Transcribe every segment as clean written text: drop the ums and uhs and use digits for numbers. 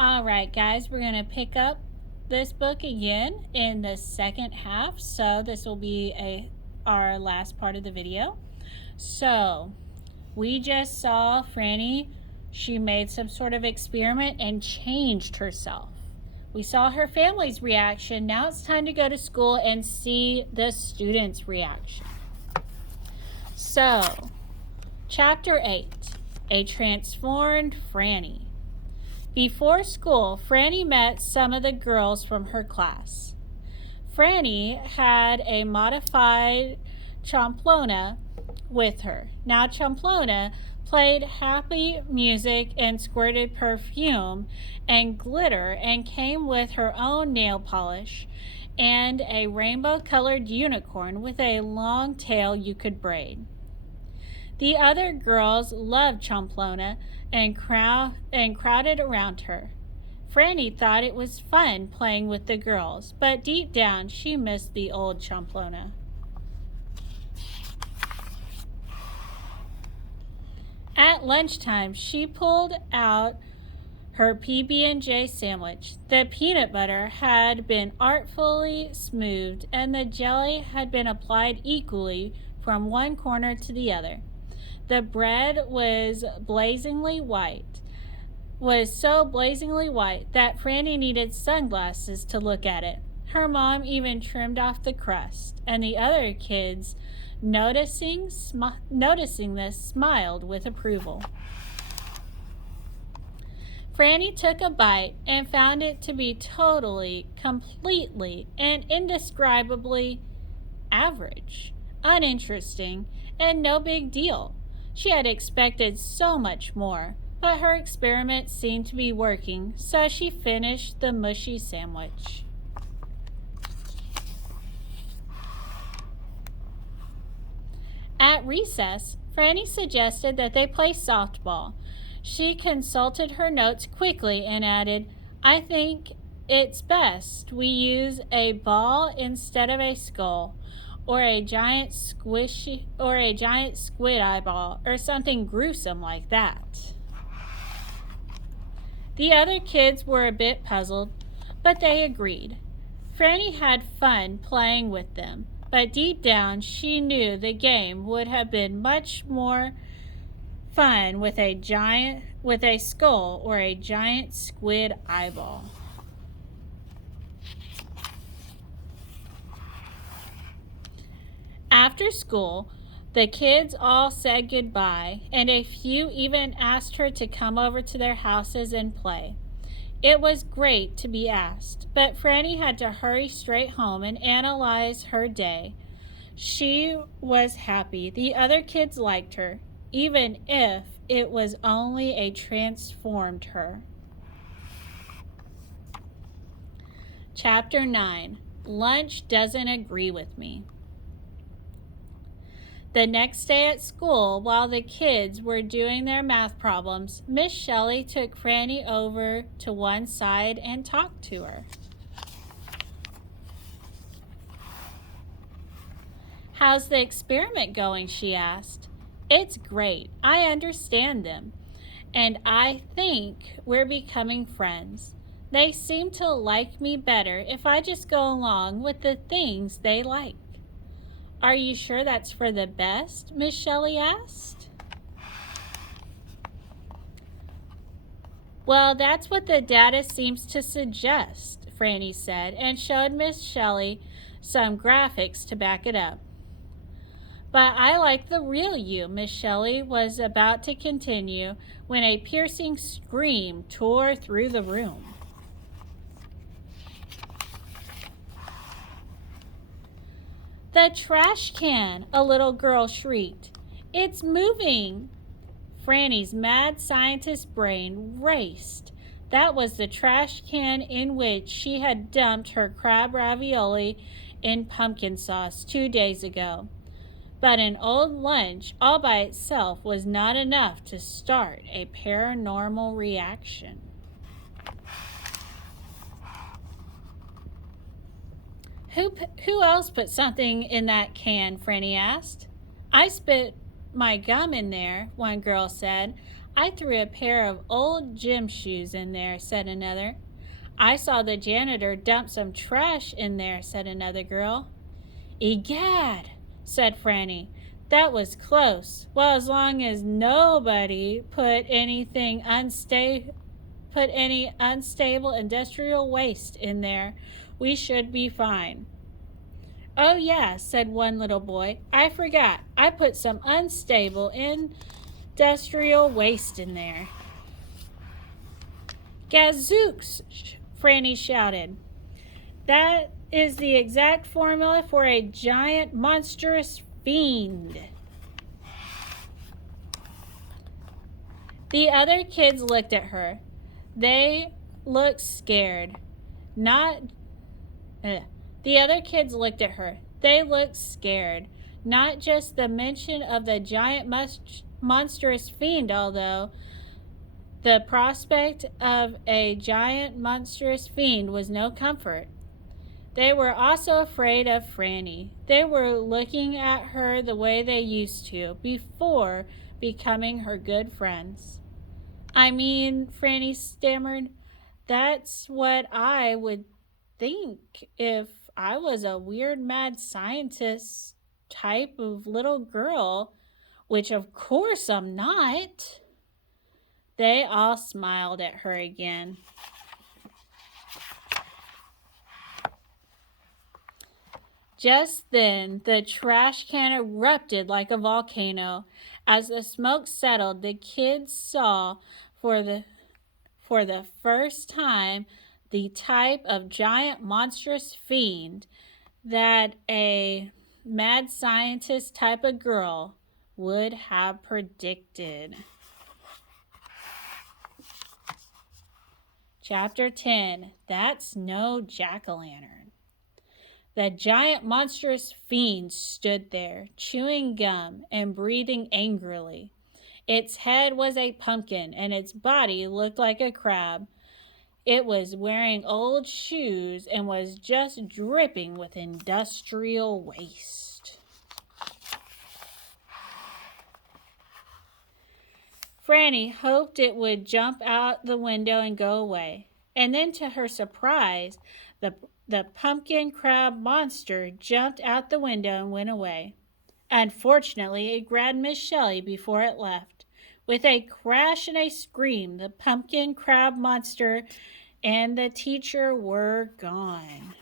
All right, guys, we're going to pick up this book again in the second half. So this will be our last part of the video. So we just saw Franny. She made some sort of experiment and changed herself. We saw her family's reaction. Now it's time to go to school and see the students' reaction. So, Chapter 8, A Transformed Franny. Before school, Franny met some of the girls from her class. Franny had a modified Champlona with her. Now Champlona played happy music and squirted perfume and glitter and came with her own nail polish and a rainbow-colored unicorn with a long tail you could braid. The other girls loved Champlona and crowded around her. Franny thought it was fun playing with the girls, but deep down she missed the old Champlona. At lunchtime, she pulled out her PB&J sandwich. The peanut butter had been artfully smoothed and the jelly had been applied equally from one corner to the other. The bread was so blazingly white that Franny needed sunglasses to look at it. Her mom even trimmed off the crust, and the other kids, noticing this, smiled with approval. Franny took a bite and found it to be totally, completely, and indescribably average, uninteresting, and no big deal. She had expected so much more, but her experiment seemed to be working, so she finished the mushy sandwich. At recess, Franny suggested that they play softball. She consulted her notes quickly and added, "I think it's best we use a ball instead of a skull, or a giant squid eyeball, or something gruesome like that." The other kids were a bit puzzled, but they agreed. Franny had fun playing with them, but deep down she knew the game would have been much more fun with a skull or a giant squid eyeball. After school, the kids all said goodbye, and a few even asked her to come over to their houses and play. It was great to be asked, but Franny had to hurry straight home and analyze her day. She was happy. The other kids liked her, even if it was only a transformed her. Chapter 9, Lunch Doesn't Agree with Me. The next day at school, while the kids were doing their math problems, Miss Shelley took Franny over to one side and talked to her. "How's the experiment going?" she asked. "It's great. I understand them, and I think we're becoming friends. They seem to like me better if I just go along with the things they like." "Are you sure that's for the best?" Miss Shelley asked. "Well, that's what the data seems to suggest," Franny said, and showed Miss Shelley some graphics to back it up. "But I like the real you," Miss Shelley was about to continue when a piercing scream tore through the room. "The trash can!" a little girl shrieked. "It's moving!" Franny's mad scientist brain raced. That was the trash can in which she had dumped her crab ravioli in pumpkin sauce 2 days ago. But an old lunch all by itself was not enough to start a paranormal reaction. Who else put something in that can?" Franny asked. "I spit my gum in there," one girl said. I threw a pair of old gym shoes in there, said another. I saw the janitor dump some trash in there, said another girl. Egad, said Franny. That was close. Well, as long as nobody put any unstable industrial waste in there, we should be fine. Oh, yeah, said one little boy. I forgot. I put some unstable industrial waste in there. Gazooks, Franny shouted. That is the exact formula for a giant monstrous fiend. The other kids looked at her. They looked scared. The other kids looked at her. They looked scared. Not just the mention of the giant monstrous fiend, although the prospect of a giant monstrous fiend was no comfort. They were also afraid of Franny. They were looking at her the way they used to before becoming her good friends. I mean, Franny stammered, that's what I would think if I was a weird mad scientist type of little girl, which of course I'm not. They all smiled at her again. Just then, the trash can erupted like a volcano. As the smoke settled, the kids saw for the first time the type of giant monstrous fiend that a mad scientist type of girl would have predicted. Chapter 10. That's no jack-o'-lantern. The giant monstrous fiend stood there, chewing gum and breathing angrily. Its head was a pumpkin, and its body looked like a crab. It was wearing old shoes and was just dripping with industrial waste. Franny hoped it would jump out the window and go away. And then, to her surprise, the pumpkin crab monster jumped out the window and went away. Unfortunately, it grabbed Miss Shelley before it left. With a crash and a scream, the pumpkin crab monster and the teacher were gone.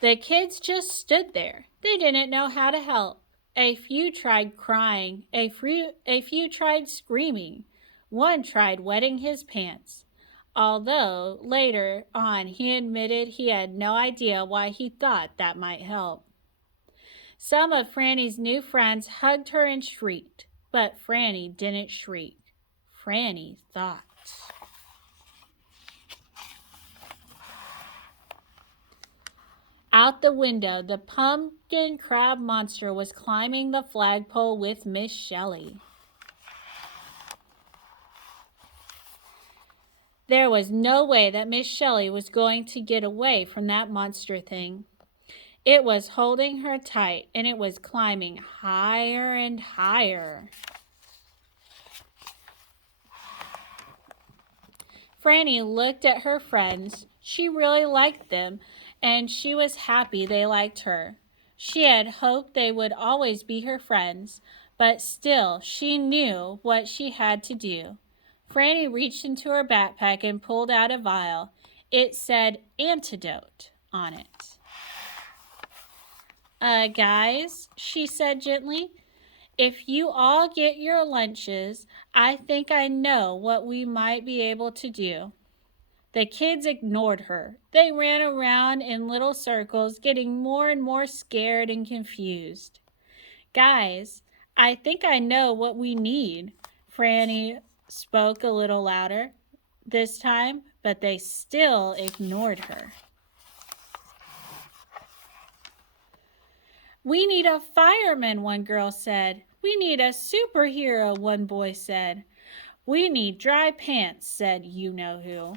The kids just stood there. They didn't know how to help. A few tried crying. A few tried screaming. One tried wetting his pants. Although later on he admitted he had no idea why he thought that might help. Some of Franny's new friends hugged her and shrieked, but Franny didn't shriek. Franny thought. Out the window, the pumpkin crab monster was climbing the flagpole with Miss Shelley. There was no way that Miss Shelley was going to get away from that monster thing. It was holding her tight, and it was climbing higher and higher. Franny looked at her friends. She really liked them, and she was happy they liked her. She had hoped they would always be her friends, but still she knew what she had to do. Franny reached into her backpack and pulled out a vial. It said antidote on it. Guys, she said gently, if you all get your lunches, I think I know what we might be able to do. The kids ignored her. They ran around in little circles, getting more and more scared and confused. Guys, I think I know what we need. Franny spoke a little louder this time, but they still ignored her. We need a fireman, one girl said. We need a superhero, one boy said. We need dry pants, said you-know-who.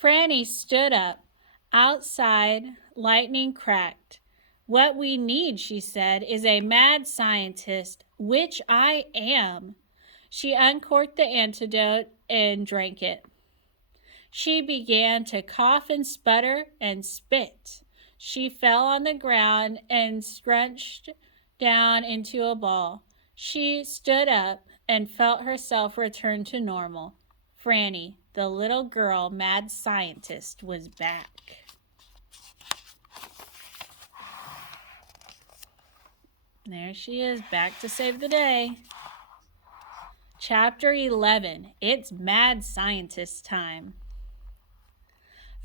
Franny stood up. Outside, lightning cracked. What we need, she said, is a mad scientist, which I am. She uncorked the antidote and drank it. She began to cough and sputter and spit. She fell on the ground and scrunched down into a ball. She stood up and felt herself return to normal. Franny, the little girl mad scientist, was back. There she is, back to save the day. Chapter 11. It's mad scientist time.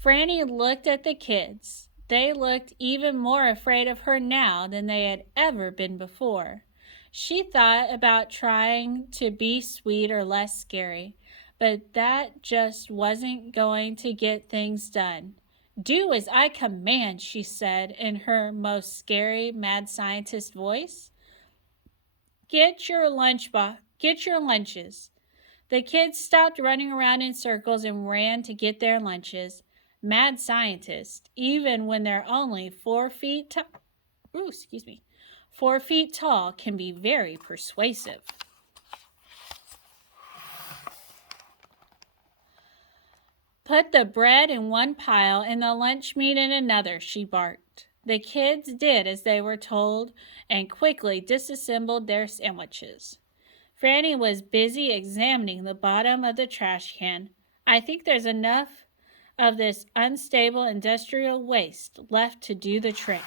Franny looked at the kids. They looked even more afraid of her now than they had ever been before. She thought about trying to be sweet or less scary, but that just wasn't going to get things done. Do as I command, she said in her most scary mad scientist voice. Get your lunches. The kids stopped running around in circles and ran to get their lunches. Mad scientists, even when they're only 4 feet tall, 4 feet tall, can be very persuasive. Put the bread in one pile and the lunch meat in another, she barked. The kids did as they were told and quickly disassembled their sandwiches. Franny was busy examining the bottom of the trash can. I think there's enough of this unstable industrial waste left to do the trick.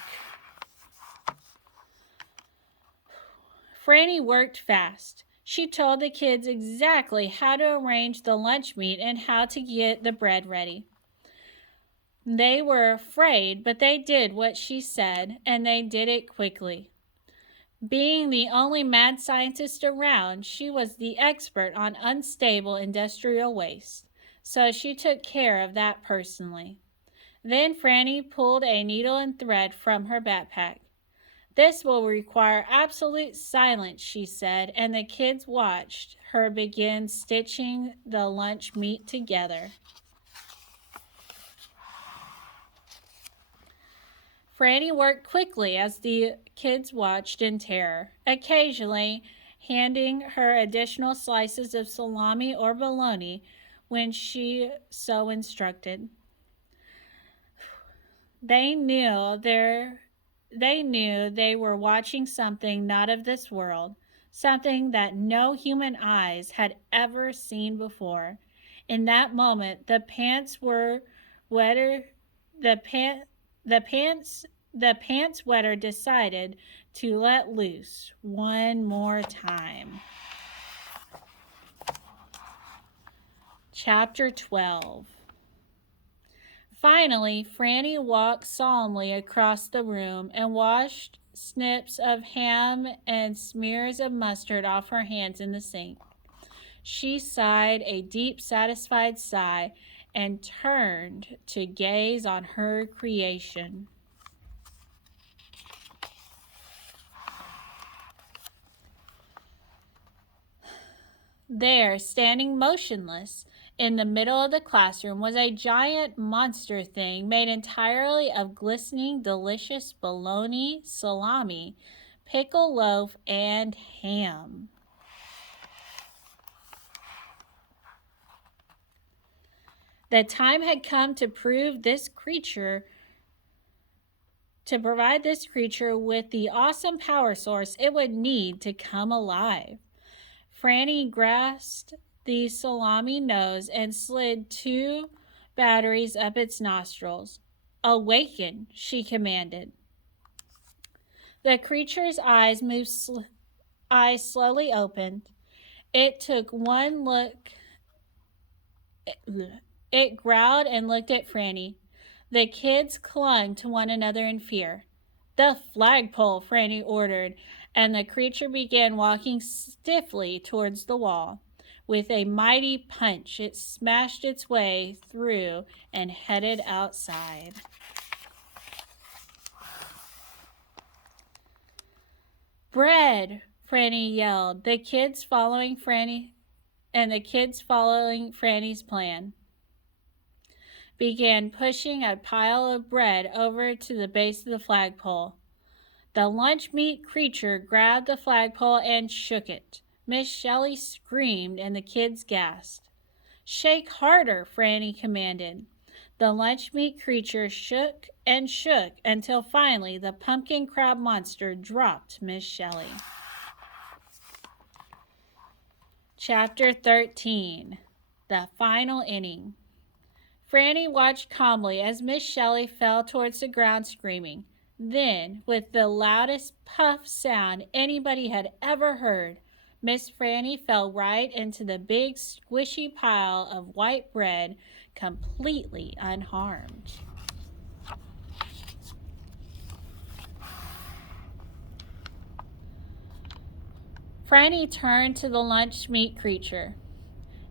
Franny worked fast. She told the kids exactly how to arrange the lunch meat and how to get the bread ready. They were afraid, but they did what she said, and they did it quickly. Being the only mad scientist around, she was the expert on unstable industrial waste, so she took care of that personally. Then Franny pulled a needle and thread from her backpack. This will require absolute silence, she said, and the kids watched her begin stitching the lunch meat together. Franny worked quickly as the kids watched in terror, occasionally handing her additional slices of salami or bologna when she so instructed. They knew they were watching something not of this world, something that no human eyes had ever seen before. In that moment, the pants wetter decided to let loose one more time. Chapter 12. Finally, Franny walked solemnly across the room and washed snips of ham and smears of mustard off her hands in the sink. She sighed a deep, satisfied sigh and turned to gaze on her creation. There, standing motionless in the middle of the classroom, was a giant monster thing made entirely of glistening, delicious bologna, salami, pickle loaf, and ham. The time had come to provide this creature with the awesome power source it would need to come alive. Franny grasped the salami nose and slid 2 batteries up its nostrils. Awaken, she commanded. The creature's eyes slowly opened. It took one look. It growled and looked at Franny. The kids clung to one another in fear. The flagpole, Franny ordered, and the creature began walking stiffly towards the wall. With a mighty punch, it smashed its way through and headed outside. Bread, Franny yelled, the kids following Franny's plan. Began pushing a pile of bread over to the base of the flagpole. The lunch meat creature grabbed the flagpole and shook it. Miss Shelley screamed and the kids gasped. "Shake harder," Franny commanded. The lunch meat creature shook and shook until finally the pumpkin crab monster dropped Miss Shelley. Chapter 13. The Final Inning. Franny watched calmly as Miss Shelley fell towards the ground screaming. Then, with the loudest puff sound anybody had ever heard, Miss Franny fell right into the big squishy pile of white bread, completely unharmed. Franny turned to the lunch meat creature.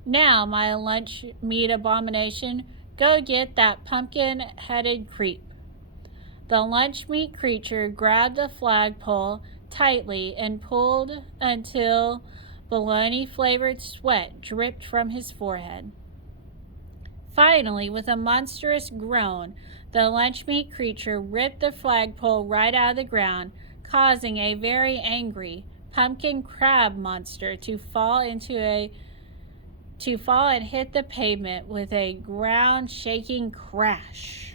"Now, my lunch meat abomination, go get that pumpkin-headed creep." The lunch meat creature grabbed the flagpole tightly and pulled until bologna-flavored sweat dripped from his forehead. Finally, with a monstrous groan, the lunch meat creature ripped the flagpole right out of the ground, causing a very angry pumpkin crab monster to fall and hit the pavement with a ground-shaking crash.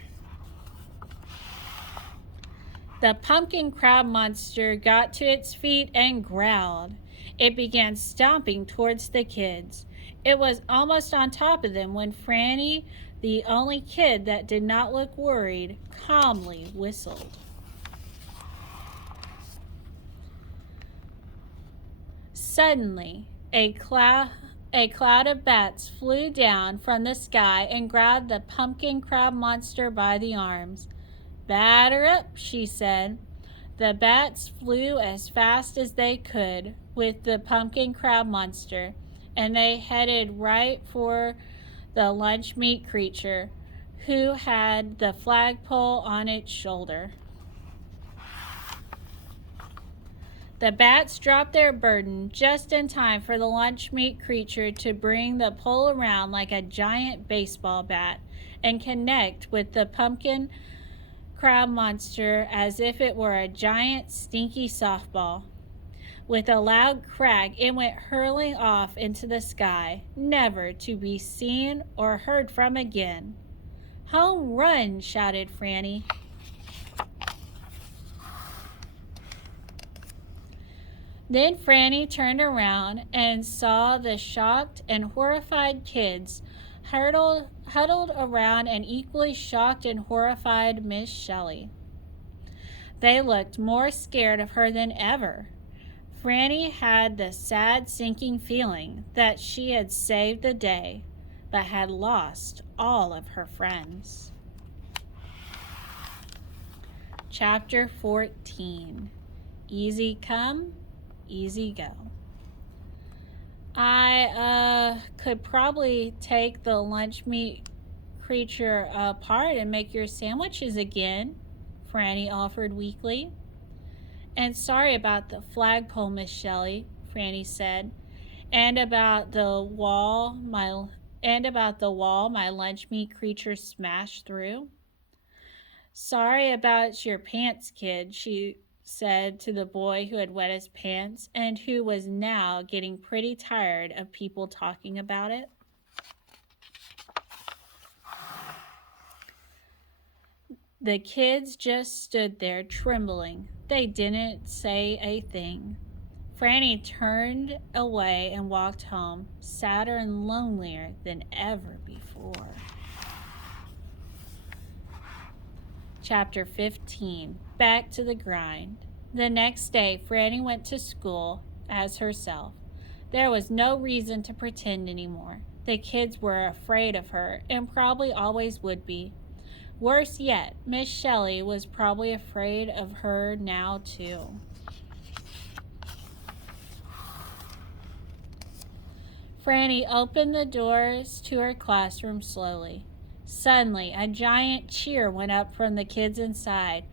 The pumpkin crab monster got to its feet and growled. It began stomping towards the kids. It was almost on top of them when Franny, the only kid that did not look worried, calmly whistled. Suddenly, a cloud of bats flew down from the sky and grabbed the pumpkin crab monster by the arms. "Batter up," she said. The bats flew as fast as they could with the pumpkin crab monster, and they headed right for the lunch meat creature, who had the flagpole on its shoulder. The bats dropped their burden just in time for the lunch meat creature to bring the pole around like a giant baseball bat and connect with the pumpkin crab monster as if it were a giant stinky softball. With a loud crack, it went hurling off into the sky, never to be seen or heard from again. "Home run!" shouted Franny. Then Franny turned around and saw the shocked and horrified kids huddled around an equally shocked and horrified Miss Shelley. They looked more scared of her than ever. Franny had the sad, sinking feeling that she had saved the day, but had lost all of her friends. Chapter 14. Easy come, easy go. I could probably take the lunch meat creature apart and make your sandwiches again, Franny offered weakly. "And sorry about the flagpole, Miss Shelley," Franny said, and about the wall my lunch meat creature smashed through." "Sorry about your pants, kid," she said to the boy who had wet his pants and who was now getting pretty tired of people talking about it. The kids just stood there trembling. They didn't say a thing. Franny turned away and walked home, sadder and lonelier than ever before. Chapter 15. Back to the grind. The next day, Franny went to school as herself. There was no reason to pretend anymore. The kids were afraid of her and probably always would be. Worse yet, Miss Shelley was probably afraid of her now, too. Franny opened the doors to her classroom slowly. Suddenly, a giant cheer went up from the kids inside.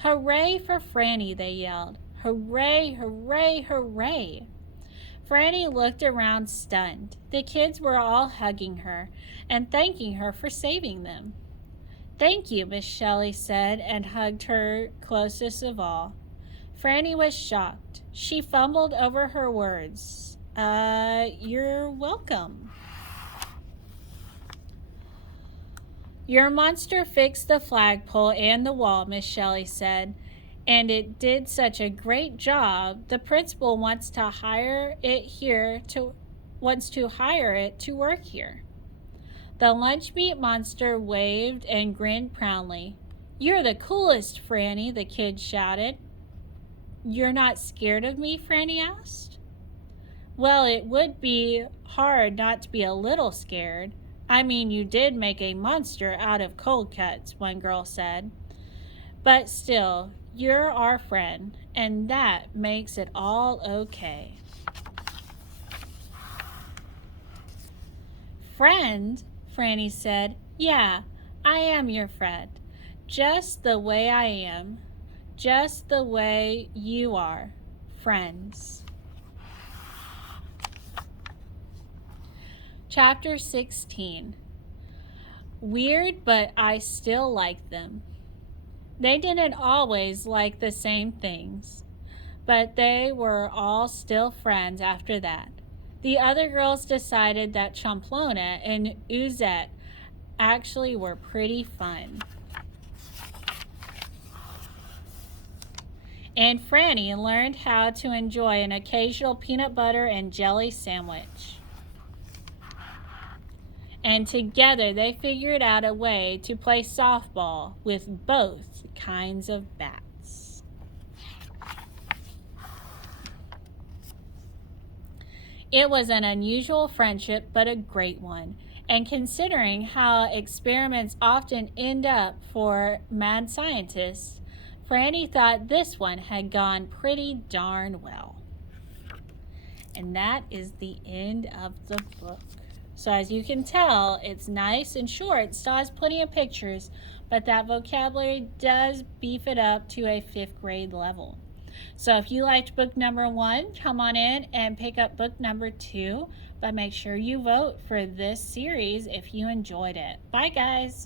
"Hooray for Franny!" they yelled. "Hooray, hooray, hooray!" Franny looked around stunned. The kids were all hugging her and thanking her for saving them. "Thank you," Miss Shelley said and hugged her closest of all. Franny was shocked. She fumbled over her words. You're welcome. Your monster fixed the flagpole and the wall, Miss Shelley said, and it did such a great job. The principal wants to hire it to work here. The lunch meat monster waved and grinned proudly. You're the coolest, Franny, the kid shouted. You're not scared of me? Franny asked. Well, it would be hard not to be a little scared. I mean, you did make a monster out of cold cuts, one girl said. But still, you're our friend, and that makes it all okay. Friend? Franny said. Yeah, I am your friend. Just the way I am. Just the way you are. Friends. Chapter 16. Weird, but I still like them. They didn't always like the same things, but they were all still friends after that. The other girls decided that Champlona and Uzette actually were pretty fun. And Franny learned how to enjoy an occasional peanut butter and jelly sandwich. And together they figured out a way to play softball with both kinds of bats. It was an unusual friendship, but a great one. And considering how experiments often end up for mad scientists, Franny thought this one had gone pretty darn well. And that is the end of the book. So as you can tell, it's nice and short. It still has plenty of pictures, but that vocabulary does beef it up to a 5th grade level. So if you liked book number 1, come on in and pick up book number 2, but make sure you vote for this series if you enjoyed it. Bye, guys.